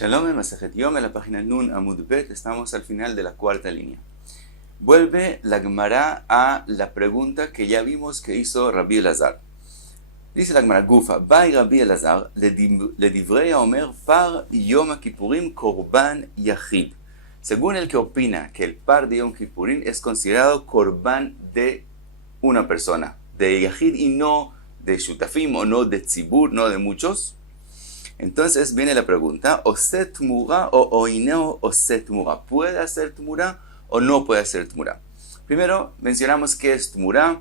Shalom en Masejet Yom, en la página Nun Amud Bet, estamos al final de la cuarta línea. Vuelve la Gemara a la pregunta que ya vimos que hizo Rabbi Elazar. Dice la Gemara, Gufa, Bai Rabbi Elazar, le divrei Omer par Yom Kippurim Korban Yachid. Según el que opina que el par de Yom Kippurim es considerado Korban de una persona, de Yachid y no de Shutafim o no de Tzibur, no de muchos. Entonces viene la pregunta, ¿Oset Tmura o Oineo Oset Tmura? ¿Puede hacer Tmura o no puede hacer Tmura? Primero mencionamos qué es Tmura.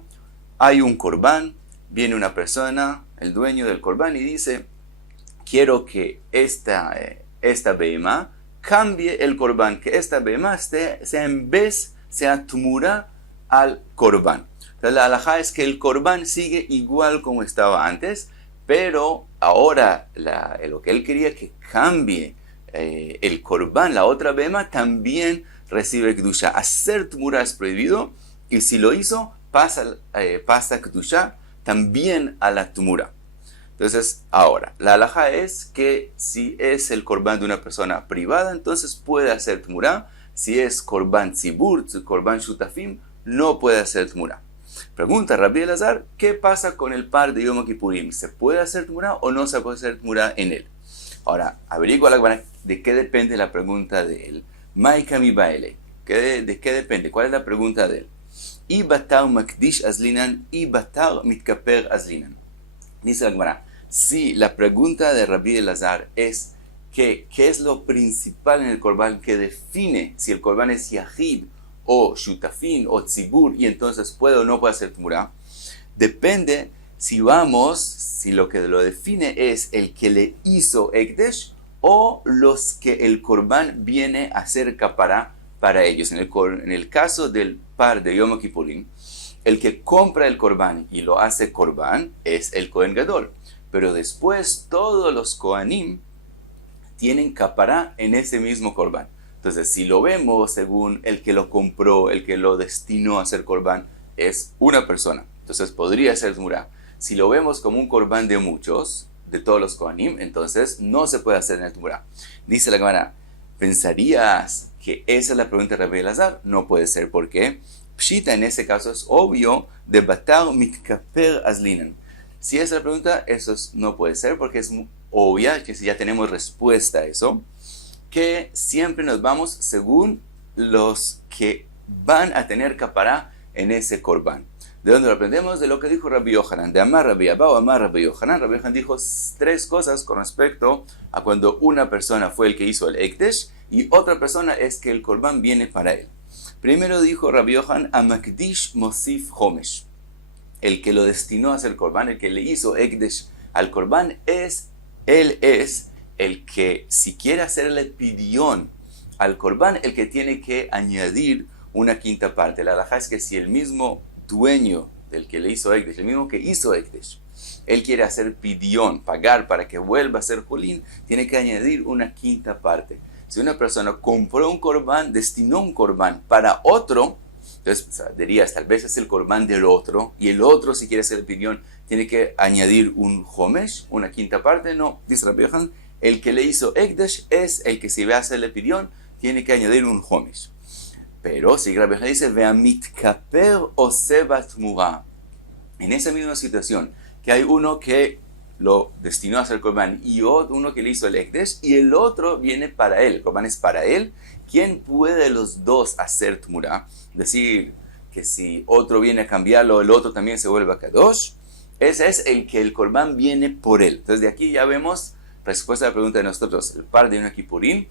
Hay un Korban, viene una persona, el dueño del Korban, y dice, quiero que esta behemá cambie el Korban, que esta behemá sea Tmura al Korban. Entonces la halajá es que el Korban sigue igual como estaba antes, pero ahora lo que él quería que cambie el Korban, la otra behemá, también recibe Kedusha. Hacer Tmura es prohibido, y si lo hizo, pasa Kedusha también a la Tmura. Entonces, ahora, la halajá es que si es el Korban de una persona privada, entonces puede hacer Tmura. Si es Korban Tzibur, Korban Shutafim, no puede hacer Tmura. Pregunta Rabbi Elazar, ¿qué pasa con el par de Yom Kippurim? ¿Se puede hacer Tmura o no se puede hacer Tmura en él? Ahora, averigua de qué depende la pregunta de él. Maika mi baile. ¿De qué depende? ¿Cuál es la pregunta de él? I batar makdish azlinan, i batar mitkaper azlinan. Dice la Gemara, si la pregunta de Rabbi Elazar es ¿qué es lo principal en el Korban que define si el Korban es Yahid o Shutafin o Tzibur, y entonces puede o no puede hacer Tmura? Depende si lo que lo define es el que le hizo Ekdesh o los que el Korban viene a hacer Kapará para ellos. En el caso del par de Yom Kippurim, el que compra el Korban y lo hace Korban es el Kohen Gadol, pero después todos los Kohanim tienen Kapará en ese mismo Korban. Entonces, si lo vemos según el que lo compró, el que lo destinó a hacer Korban, es una persona. Entonces, podría ser Tmura. Si lo vemos como un Korban de muchos, de todos los Kohanim, entonces no se puede hacer en el Tmura. Dice la Gemara, ¿pensarías que esa es la pregunta de Rabbi Elazar? No puede ser. ¿Por qué? Pshita en ese caso es obvio de batar mitkaper azlinan. Si esa es la pregunta, eso no puede ser porque es obvia, que si ya tenemos respuesta a eso, que siempre nos vamos según los que van a tener capará en ese Korban. ¿De dónde lo aprendemos? De lo que dijo Rabbi Yohanan. De Amar Rabbi Abba o Amar Rabbi Yohanan. Rabbi Yohanan dijo tres cosas con respecto a cuando una persona fue el que hizo el Ekdesh y otra persona es que el Korban viene para él. Primero dijo Rabbi Yohanan, Amakdish Mosif Homesh. El que lo destinó a hacer Korban, el que le hizo Ekdesh al Korban, él es el que, si quiere hacerle pidión al Korban, el que tiene que añadir una quinta parte. La halajá es que si el mismo dueño del que le hizo Ekdesh, el mismo que hizo Ekdesh, él quiere hacer pidión, pagar para que vuelva a ser Julín, tiene que añadir una quinta parte. Si una persona compró un Korban, destinó un Korban para otro, entonces dirías, tal vez es el Korban del otro, y el otro, si quiere hacer pidión, tiene que añadir un Homesh, una quinta parte. No, dice Rabbi Yohanan, el que le hizo Ekdesh es el que si va a hacerle pidión, tiene que añadir un Homesh. Pero si Rabbi Yohanan dice, Vea mitkaper o seba tmura, en esa misma situación, que hay uno que lo destinó a hacer Korban y uno que le hizo el Ekdesh y el otro viene para él, el Korban es para él, ¿quién puede de los dos hacer Tmura? Decir que si otro viene a cambiarlo, el otro también se vuelve a Kadosh. Ese es el que el Korban viene por él. Entonces de aquí ya vemos respuesta a la pregunta de nosotros. El par de Yom Kippurim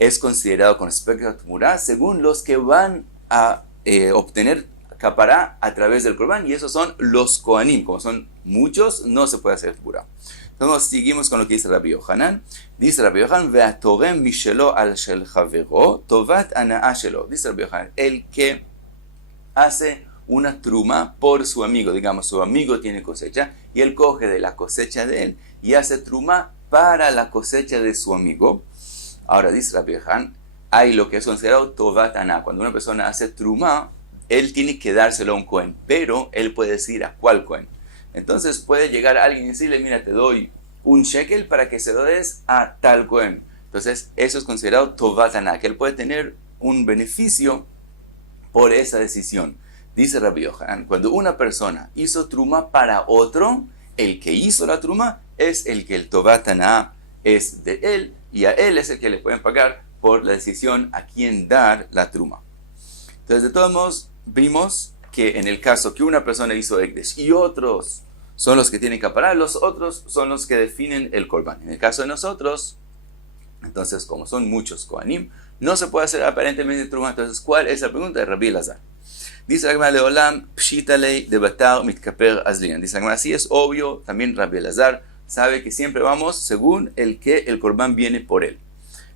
es considerado con respecto a Tmura según los que van a obtener Kapará a través del Korban, y esos son los Kohanim. Como son muchos, no se puede hacer Tmura. Entonces seguimos con lo que dice Rabbi Yohanan. Dice Rabbi Yohanan, Ve'atorem mishelo al shel javero tovat anaa shelo. Dice Rabbi Yohanan, el que hace una truma por su amigo, digamos, su amigo tiene cosecha, y él coge de la cosecha de él y hace truma para la cosecha de su amigo. Ahora dice Rabbi Yohanan, hay lo que es considerado tovat anaa. Cuando una persona hace truma, él tiene que dárselo a un Cohen, pero él puede decir a cuál Cohen. Entonces puede llegar alguien y decirle, mira, te doy un shekel para que se lo des a tal Cohen. Entonces, eso es considerado Tovat Haná, que él puede tener un beneficio por esa decisión. Dice Rabbi Yohanan, cuando una persona hizo truma para otro, el que hizo la truma es el que el Tovat Haná es de él, y a él es el que le pueden pagar por la decisión a quién dar la truma. Entonces, de todos modos, vimos que en el caso que una persona hizo Ekdesh y otros son los que tienen que aparar, los otros son los que definen el Korban. En el caso de nosotros, entonces, como son muchos Kohanim, no se puede hacer aparentemente truma. Entonces, ¿cuál es la pregunta de Rabbi Elazar? Dice la Gemara Leolam, Pshitalei de Batar Mitkaper Azlian. Dice la Gemara, sí es obvio, también Rabbi Elazar sabe que siempre vamos según el que el Korban viene por él.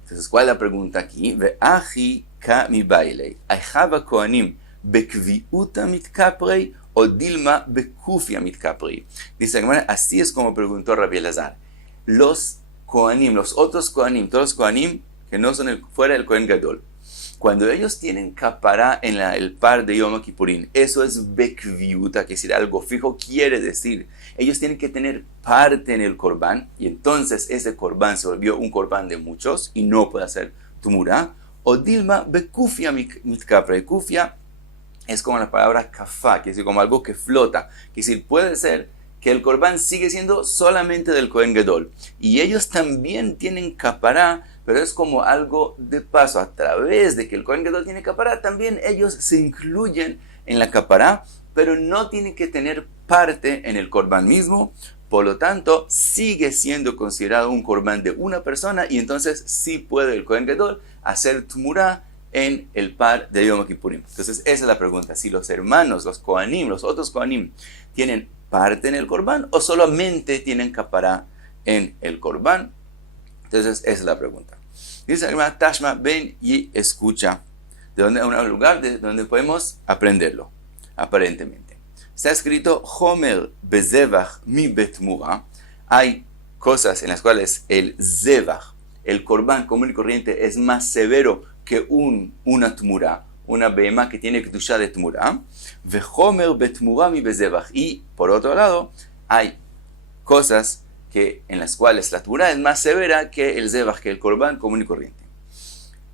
Entonces, ¿cuál es la pregunta aquí? Ve'achi ka mi bailei. Ayhava Kohanim bekviuta mitkaprei o dilma bekufia mitkaprei. Dice la Gemara, así es como preguntó Rabbi Elazar. Los Kohanim, los otros Kohanim, todos los Kohanim que no son fuera del Kohen Gadol, cuando ellos tienen capará en el par de Yom Kippurín, eso es bekviuta, que es decir, algo fijo, quiere decir, ellos tienen que tener parte en el Korban, y entonces ese Korban se volvió un Korban de muchos, y no puede hacer tumurá, o dilma bekufia mitkapre. Kufia es como la palabra kafá, que es decir, como algo que flota, que es decir, puede ser que el Korban sigue siendo solamente del Kohen Gadol, y ellos también tienen capará, pero es como algo de paso, a través de que el Kohen Gadol tiene capará, también ellos se incluyen en la capará, pero no tienen que tener parte en el Korban mismo, por lo tanto, sigue siendo considerado un Korban de una persona, y entonces sí puede el Kohen Gadol hacer tumurá en el par de Yom Kippurim. Entonces, esa es la pregunta, si los hermanos, los Kohanim, los otros Kohanim, tienen parte en el Korban, o solamente tienen capará en el Korban. Entonces, esa es la pregunta. Dice la Tashma, ven y escucha. De donde, un lugar de donde podemos aprenderlo, aparentemente. Está escrito, Homer bezevach mi betmura. Hay cosas en las cuales el zevach, el Korban común y corriente, es más severo que una tmura, una behemá que tiene kedushá de tmura. Ve Homer betmura mi bezevach. Y, por otro lado, hay cosas en las cuales la tmura es más severa que el zevach, que el Korban común y corriente.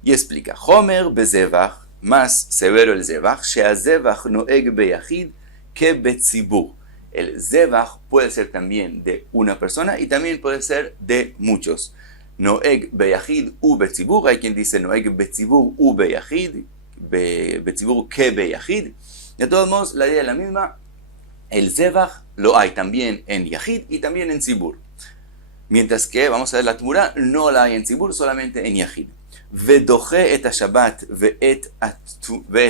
Y explica, Homer bezevach, más severo el zevach, sheazevach noeg beyachid que betzibur. El zevach puede ser también de una persona y también puede ser de muchos. Noeg beyachid u betzibur, hay quien dice noeg betzibur u beyachid, betzibur que beyachid. De todos modos, la idea es la misma. El zevach lo hay también en yachid y también en tzibur. Mientras que, vamos a ver, la tmura no la hay en tzibur, solamente en yachid. Vedoche et ha-Shabbat ve'et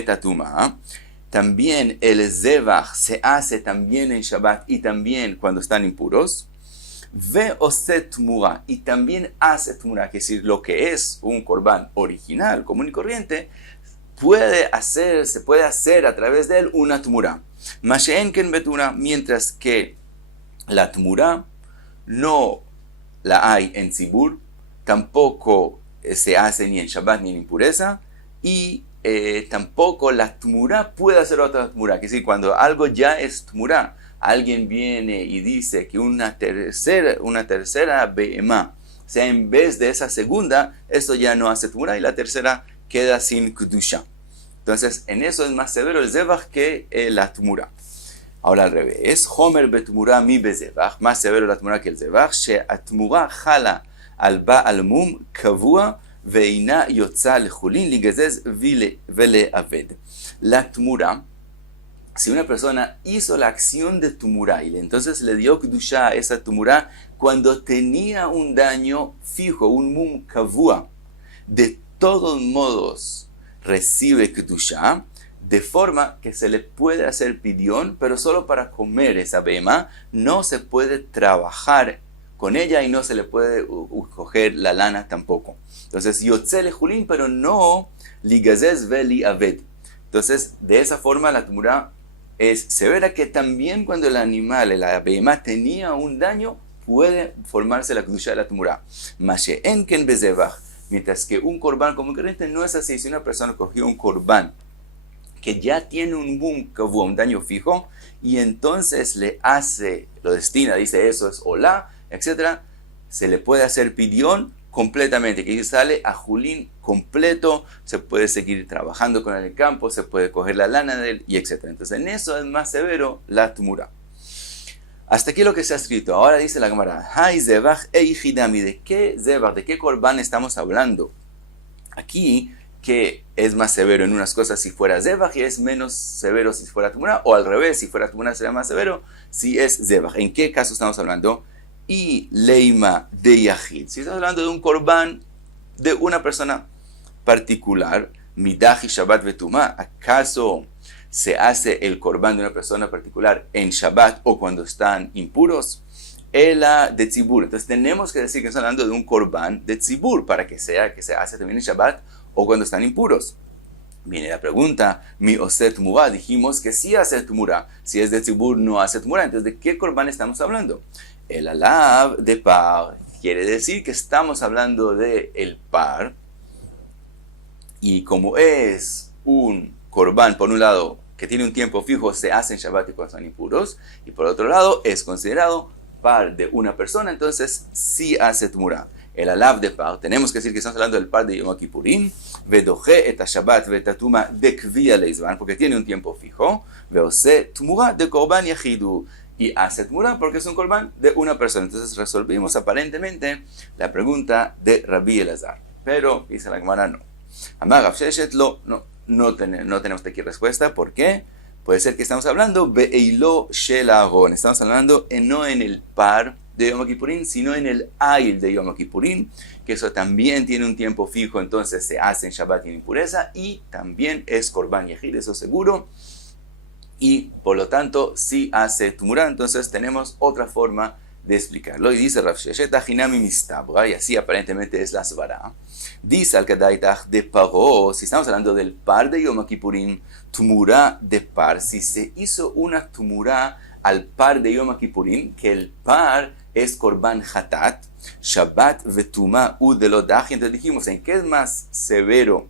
ha-Tumah. También el zevach se hace también en Shabbat y también cuando están impuros. Ve'ose tmura, y también hace tmura, que es decir, lo que es un korban original, común y corriente, se puede hacer a través de él una tmura. Masheenken betuna, mientras que la tmura no la hay en tzibur, tampoco se hace ni en Shabbat ni en impureza, y tampoco la tmura puede hacer otra tmura, que es decir, cuando algo ya es tmura, alguien viene y dice que una tercera behemá sea en vez de esa segunda, eso ya no hace tmura y la tercera queda sin kedusha. Entonces, en eso es más severo el zevach que la tmura. Ahora al revés, Homer betmura mi bezevach, más severo la tmura que el zevach, she'atmura jala al ba'al mum kavua veina yotza lechulin ligazez vele aved. La tmura, si una persona hizo la acción de tumura y entonces le dio kedusha a esa tumura cuando tenía un daño fijo, un mum kavua, de todos modos recibe kedusha, de forma que se le puede hacer pidión, pero solo para comer esa behemá, no se puede trabajar con ella y no se le puede coger la lana tampoco. Entonces, yotze lechulin, pero no ligazez veli aved. Entonces, de esa forma la tmura es severa, que también cuando el animal, la behemá, tenía un daño, puede formarse la kedusha de la tmura. Masheenken bezevach, mientras que un korban común y corriente no es así. Si una persona cogió un korban que ya tiene un daño fijo, y entonces lo destina, dice eso es olá, etc., se le puede hacer pidión completamente, que sale a Julín completo, se puede seguir trabajando con él en el campo, se puede coger la lana de él, y etc. Entonces en eso es más severo la Tmura. Hasta aquí lo que se ha escrito. Ahora dice la Gemara, Hay Zebach Eichidami, ¿de qué Zebach, de qué Corban estamos hablando? Aquí, que es más severo en unas cosas si fuera Zebach y es menos severo si fuera Tmura, o al revés, si fuera Tmura sería más severo si es Zebach. ¿En qué caso estamos hablando? Y Leima de Yahid. Si estamos hablando de un Corban de una persona particular, Midahi Shabbat Vetuma, ¿acaso se hace el Corban de una persona particular en Shabbat o cuando están impuros? Ela de Tzibur. Entonces tenemos que decir que estamos hablando de un Corban de Tzibur para que sea que se hace también en Shabbat o cuando están impuros. Viene la pregunta, mi oset tmura, dijimos que sí hace tmura, si es de Tzibur no hace tmura, entonces ¿de qué Corban estamos hablando? El alav de par, quiere decir que estamos hablando de el par, y como es un Corban, por un lado, que tiene un tiempo fijo, se hace en Shabbat y cuando están impuros, y por otro lado, es considerado par de una persona, entonces sí hace tmura. El alav de par, tenemos que decir que estamos hablando del par de Yom Kippurim, vedoje et Shabbat vetatuma de kvia leizban, porque tiene un tiempo fijo, veose tmura de korban yahidu, y hace tmura porque es un korban de una persona. Entonces resolvimos aparentemente la pregunta de Rabbi Elazar, pero dice la Gemara no. Amar Sheshet no tenemos aquí respuesta. ¿Por qué? Puede ser que estamos hablando be'eilo shel Aaron, estamos hablando no en el par de Yom Kippurim, sino en el Ail de Yom Kippurim, que eso también tiene un tiempo fijo, entonces se hace en Shabbat y en impureza, y también es Korban Yehid, eso seguro, y por lo tanto sí hace Tumurá. Entonces tenemos otra forma de explicarlo, y dice Rav Sheshet Hinami Mistabra, y así aparentemente es la Svara. Dice al Kadaitach de Paro, si estamos hablando del par de Yom Kippurim, Tumurá de par, si se hizo una Tumurá al par de Yom Kippurim, que el par es Korban Hatat, Shabbat Vetuma Udelodach. Entonces dijimos, ¿en qué es más severo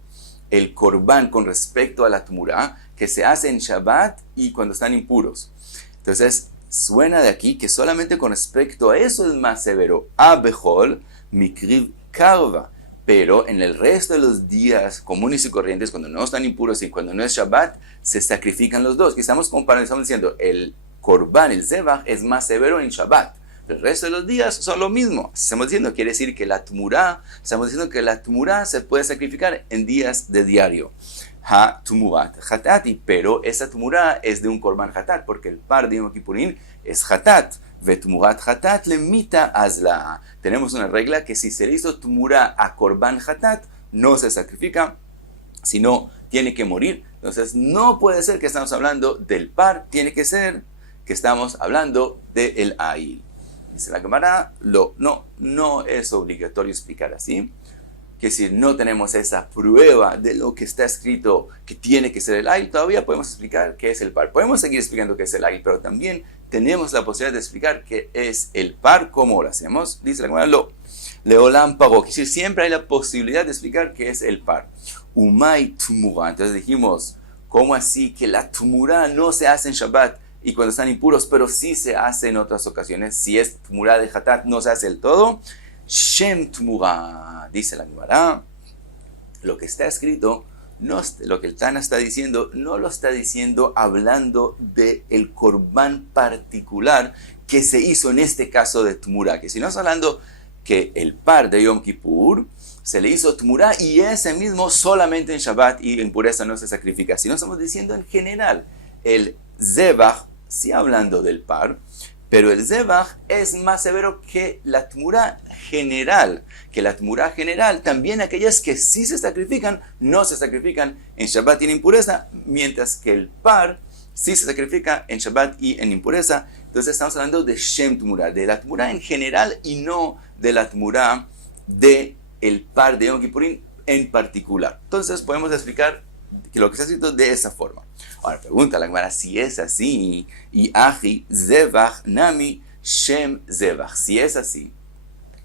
el Korban con respecto a la Tumurá? Que se hace en Shabbat y cuando están impuros. Entonces, suena de aquí que solamente con respecto a eso es más severo. Abejol Mikriv Karva. Pero en el resto de los días comunes y corrientes, cuando no están impuros y cuando no es Shabbat, se sacrifican los dos. Que estamos comparando, estamos diciendo, el Korban, el Zebach, es más severo en Shabbat. El resto de los días son lo mismo. Estamos diciendo, quiere decir que la Tumurá, se puede sacrificar en días de diario. Ha Tumurat Hatati, pero esa Tumurá es de un Korban Hatat, porque el par de Yom Kippurim es Hatat. Vetumurat Hatat le mita azla. Tenemos una regla que si se le hizo Tumurá a Korban Hatat, no se sacrifica, sino tiene que morir. Entonces no puede ser que estamos hablando del par, tiene que ser que estamos hablando del Ail. Dice la Gemara, no es obligatorio explicar así, que si no tenemos esa prueba de lo que está escrito que tiene que ser el Ail, todavía podemos explicar qué es el par. Podemos seguir explicando qué es el Ail, pero también tenemos la posibilidad de explicar qué es el par, cómo lo hacemos. Dice la Gemara, Leolam Pagó, que decir, siempre hay la posibilidad de explicar qué es el par. Umay Tumura, entonces dijimos, ¿cómo así que la Tumura no se hace en Shabbat y cuando están impuros, pero sí se hace en otras ocasiones? Si es Tumura de Hatat, no se hace del todo. Shem Tumura, dice la Gemara, lo que está escrito, lo que el Tana está diciendo, no lo está diciendo hablando del Korban particular que se hizo en este caso de Tumura, que si no está hablando que el par de Yom Kippur se le hizo Tumura y ese mismo solamente en Shabbat y en pureza no se sacrifica, sino estamos diciendo en general, el Zebach, sí hablando del par, pero el Zebach es más severo que la Tmura general. Que la Tmura general, también aquellas que sí se sacrifican, no se sacrifican en Shabbat y en impureza, mientras que el par sí se sacrifica en Shabbat y en impureza. Entonces estamos hablando de Shem Tmura, de la Tmura en general y no de la Tmura del par de Yom Kippurim en particular. Entonces podemos explicar que lo que está escrito de esa forma. Ahora pregunta la Gemara, si es así, y aji zevach nami shem zevach, si es así,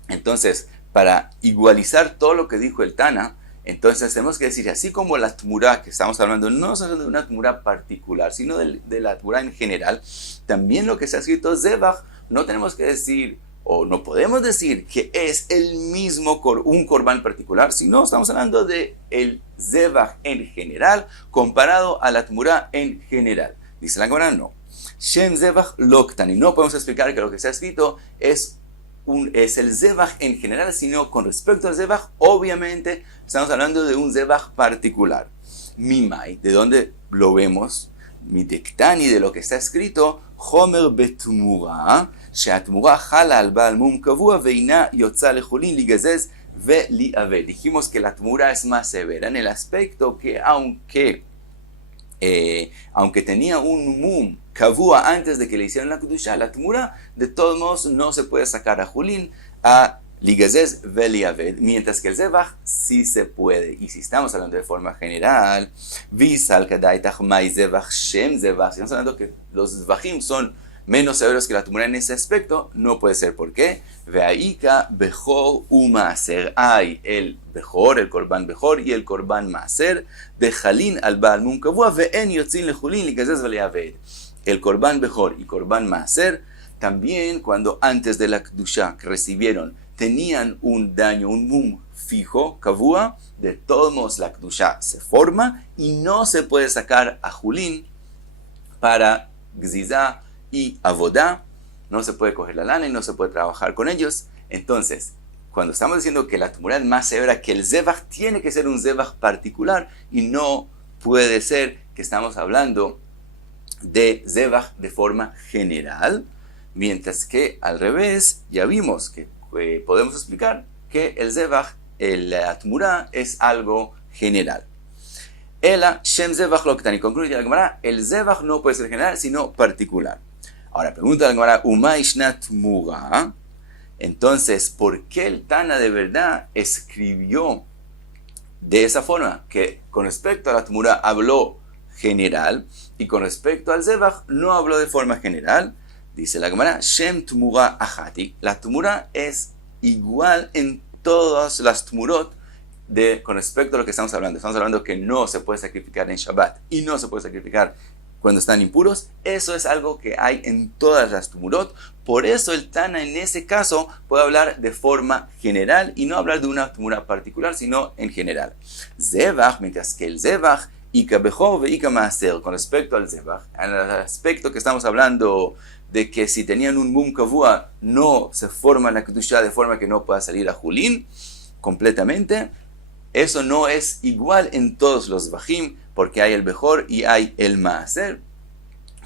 entonces para igualizar todo lo que dijo el Tana, entonces tenemos que decir, así como la Tmura que estamos hablando, no es de una Tmura particular, sino de la Tmura en general, también lo que está escrito zevach, no tenemos que decir o no podemos decir que es el mismo un corbán particular, sino estamos hablando de el zebach en general comparado a la tmurá en general. Dice la Gemara, no. Shem zebach loktani. No podemos explicar que lo que está escrito es el zebach en general, sino con respecto al zebach, obviamente estamos hablando de un zebach particular. Mimai, ¿de dónde lo vemos? Mitektani, de lo que está escrito, Homer betmura, sheatmura jala al baal mum kavua veina yotza lejulin ligazez ve liave. Dijimos que la tmura es más severa en el aspecto que aunque tenía un mum kavua antes de que le hicieran la kedusha, la tmura de todos modos no se puede sacar a julin a ligazez ve liave, mientras que el zebach sí se puede. Y si estamos hablando de forma general, visal kadai tachmai zebach shem zebach, si estamos hablando que los zebachim son menos severos que la tmura en ese aspecto, no puede ser. ¿Por qué? Ve'aika bechor u'maaser. Hay el bechor, el korban bechor y el korban maaser de jalin al baal mum kavua ve'en yotzin lejulin ligazez ve liaved. El korban bechor y korban maaser también cuando antes de la kedusha que recibieron tenían un daño, un mum fijo, kavua, de todos modos la kedusha se forma y no se puede sacar a julín para gzizá y avodá, no se puede coger la lana y no se puede trabajar con ellos. Entonces, cuando estamos diciendo que la tmurá es más severa que el zebach, tiene que ser un zebach particular y no puede ser que estamos hablando de zebach de forma general, mientras que al revés, ya vimos que podemos explicar que el zebach, la tmurá, es algo general. Ela shem zebach lo ketani. Concluye la Gemara, el zebach no puede ser general, sino particular. Ahora pregunta la Gemara, uma ishna tmura. Entonces, ¿por qué el Tana de verdad escribió de esa forma? Que con respecto a la tmura habló general y con respecto al zebach no habló de forma general. Dice la Gemara, Shem tmura ahati. La tmura es igual en todas las tmurot con respecto a lo que estamos hablando. Estamos hablando que no se puede sacrificar en Shabbat y no se puede sacrificar cuando están impuros. Eso es algo que hay en todas las tmurot. Por eso el Tana en ese caso puede hablar de forma general y no hablar de una tmura particular, sino en general. Zebach, mientras que el zebach ika bechor ve ika maaser. Con respecto al zebach, en el aspecto que estamos hablando de que si tenían un mum kavua no se forma la kedusha de forma que no pueda salir a julín completamente, eso no es igual en todos los zebachim, porque hay el bechor y hay el maaser.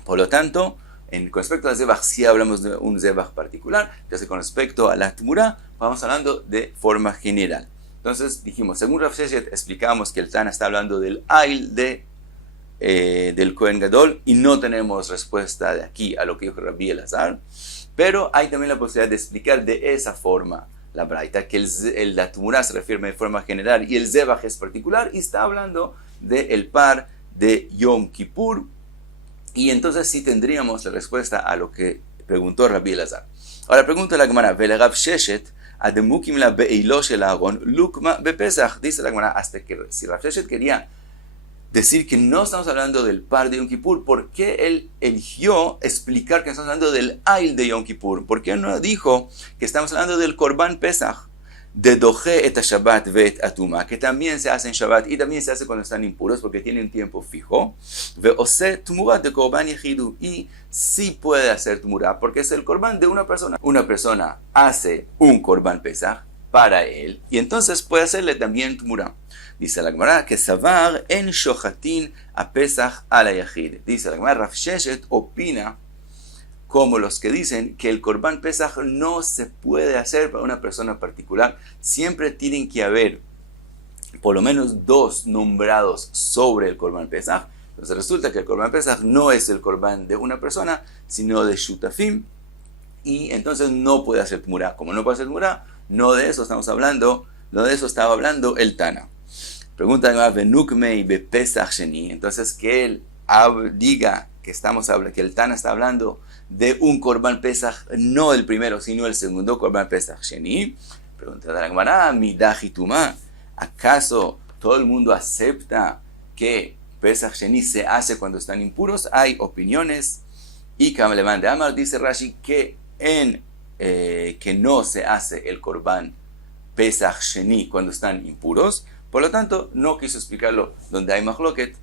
Por lo tanto, con respecto al zebach sí hablamos de un zebach particular, entonces con respecto a la tmura vamos hablando de forma general. Entonces dijimos, según Rav Sheshet explicamos que el Tana está hablando del ail del Kohen Gadol y no tenemos respuesta de aquí a lo que dijo Rabbi Elazar, pero hay también la posibilidad de explicar de esa forma la braita, que la tmura se refiere de forma general y el zebach es particular y está hablando del par de Yom Kippur, y entonces sí tendríamos la respuesta a lo que preguntó Rabbi Elazar. Ahora pregunta la Gemara, Rav Sheshet ademukim la beilo shel Aaron lukma bepesach. Dice la Gemara, hasta que si Rav Sheshet quería decir que no estamos hablando del par de Yom Kippur, ¿por qué él eligió explicar que estamos hablando del ail de Yom Kippur? ¿Por qué no dijo que estamos hablando del Korban Pesach, de doje et Shabbat vet atuma, que también se hace en Shabbat y también se hace cuando están impuros porque tiene un tiempo fijo, ve ose tmura de Korban yehidu, y sí puede hacer tmura porque es el Korban de una persona. Una persona hace un Korban Pesach para él y entonces puede hacerle también tmura. Dice la Gemara que savar en shochatin a Pesach a la yahid. Dice la Gemara, Rav Sheshet opina como los que dicen que el Korban Pesach no se puede hacer para una persona particular. Siempre tienen que haber por lo menos dos nombrados sobre el Korban Pesach. Entonces resulta que el Korban Pesach no es el Korban de una persona, sino de Shutafim, y entonces no puede hacer tmura. Como no puede hacer tmura, no de eso estamos hablando, no de eso estaba hablando el Tana. Pregunta Venukmei be Pesach Sheni. Entonces que él diga que el Tana está hablando de un Korban Pesach, no el primero, sino el segundo Korban Pesach Sheni. Pregunta la Gemara, Midahi Tuma. ¿Acaso todo el mundo acepta que Pesach Sheni se hace cuando están impuros? Hay opiniones. Y Kameleman de Amar dice Rashi que en que no se hace el Korban Pesach Sheni cuando están impuros. Por lo tanto, no quiso explicarlo donde hay Mahloket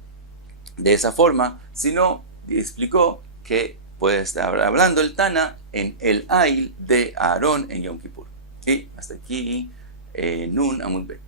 de esa forma, sino explicó que puede estar hablando el Tana en el Ail de Aarón en Yom Kippur. Y hasta aquí, Nun Amud Bet.